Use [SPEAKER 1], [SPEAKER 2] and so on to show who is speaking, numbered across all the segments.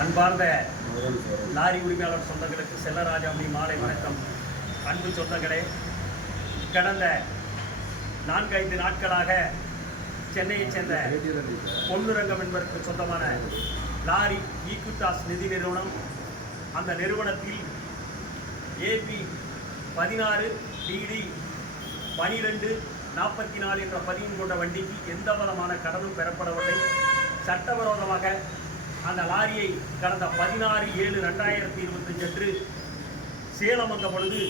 [SPEAKER 1] அன்பார்ந்த லாரி உரிமையாளர் சொந்தங்களுக்கு செல்லராஜாமணி மாலை வணக்கம். அன்பு சொந்தங்களே கடந்த நான்கைந்து நாட்களாக சென்னையைச் சேர்ந்த பொன்னுரங்கம் என்பதற்கு சொந்தமான லாரி ஈக்குட்டாஸ் நிதி நிறுவனம் அந்த நிறுவனத்தில் ஏபி பதினாறு டிடி பனிரெண்டு நாற்பத்தி நாலு என்ற பதிவு கொண்ட வண்டிக்கு எந்த விதமான கடனும் பெறப்படவில்லை. சட்டவிரோதமாக அந்த லாரியை கடந்த பதினாறு ஏழு ரெண்டாயிரத்தி இருபத்தஞ்சு அன்று சேலம் வந்த பொழுது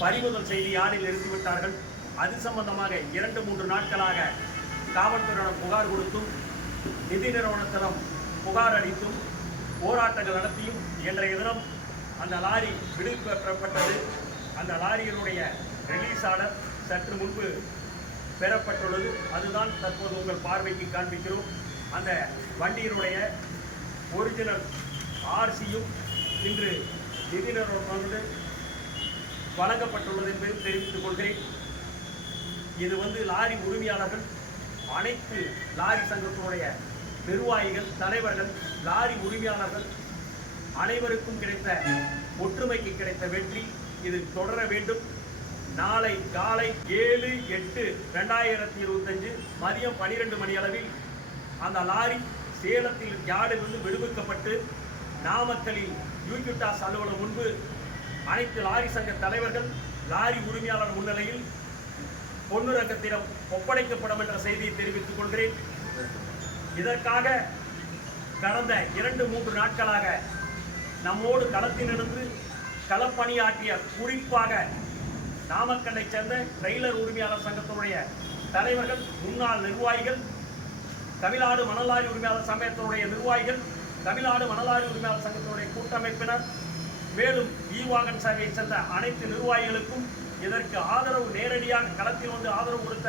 [SPEAKER 1] பறிமுதல் செய்து யாரில் நிறுத்திவிட்டார்கள்? அது சம்பந்தமாக இரண்டு மூன்று நாட்களாக காவல்துறையிடம் புகார் கொடுத்தும் நிதி நிறுவனத்திடம் புகார் அளித்தும் போராட்டங்கள் நடத்தியும் இன்றைய தினம் அந்த லாரி விடுவிக்கப்பட்டது அந்த லாரியினுடைய ரிலீஸ் ஆர்டர் சற்று முன்பு பெறப்பட்டுள்ளது. அதுதான் தற்போது உங்கள் பார்வைக்கு காண்பிக்கிறோம். அந்த வண்டியினுடைய ஒரிஜினல் ஆர்சியும் இன்று நிதி நிறுவனம் வழங்கப்பட்டுள்ளது என்பதை தெரிவித்துக் கொள்கிறேன். இது வந்து லாரி உரிமையாளர்கள் அனைத்து லாரி சங்கத்தினுடைய நிர்வாகிகள் தலைவர்கள் லாரி உரிமையாளர்கள் அனைவருக்கும் கிடைத்த ஒற்றுமைக்கு கிடைத்த வெற்றி. இது தொடர வேண்டும். நாளை காலை ஏழு எட்டு ரெண்டாயிரத்தி இருபத்தஞ்சு மதியம் பனிரெண்டு மணி அளவில் அந்த லாரி சேலத்தில் யார்டிலிருந்து விடுவிக்கப்பட்டு நாமக்கலில் யூகிட்டாஸ் அலுவலகம் முன்பு அனைத்து லாரி சங்க தலைவர்கள் லாரி உரிமையாளர் முன்னிலையில் பொன்னுரங்கத்திடம் ஒப்படைக்கப்படும் என்ற செய்தியை தெரிவித்துக் கொள்கிறேன். இதற்காக கடந்த இரண்டு மூன்று நாட்களாக நம்மோடு களத்திலிருந்து களப்பணியாற்றிய குறிப்பாக நாமக்கல்லை சேர்ந்த ட்ரெய்லர் உரிமையாளர் சங்கத்தினுடைய தலைவர்கள் முன்னாள் நிர்வாகிகள் தமிழ்நாடு மணலாரி உரிமையாளர் சமயத்தினுடைய நிர்வாகிகள் தமிழ்நாடு மணலாரி உரிமையாளர் சங்கத்தினுடைய கூட்டமைப்பினர் மேலும் ஈவாகன் சேவையை சேர்ந்த அனைத்து நிர்வாகிகளுக்கும் இதற்கு ஆதரவு நேரடியாக களத்தில் வந்து ஆதரவு கொடுத்த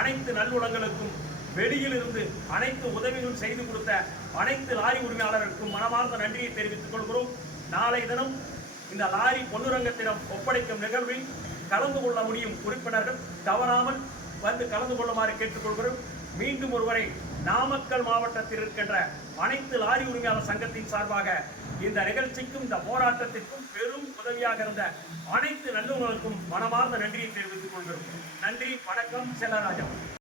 [SPEAKER 1] அனைத்து நல்லுளங்களுக்கும் வெளியில் இருந்து அனைத்து உதவிகளும் செய்து கொடுத்த அனைத்து லாரி உரிமையாளர்களுக்கும் மனமார்ந்த நன்றியை தெரிவித்துக் கொள்கிறோம். நாளை தினம் இந்த லாரி பொன்னுரங்கத்திடம் ஒப்படைக்கும் நிகழ்வில் கலந்து கொள்ள முடியும் உறுப்பினர்கள் தவறாமல் வந்து கலந்து கொள்ளுமாறு கேட்டுக்கொள்கிறோம் மீண்டும் ஒருவரை நாமக்கல் மாவட்டத்தில் இருக்கின்ற அனைத்து லாரி உரிமையாளர் சங்கத்தின் சார்பாக இந்த நிகழ்ச்சிக்கும் இந்த போராட்டத்திற்கும் பெரும் உதவியாக இருந்த அனைத்து நல்லுறவுகளுக்கும் மனமார்ந்த நன்றியை தெரிவித்துக் கொள்கிறோம். நன்றி வணக்கம் செல்லராஜன்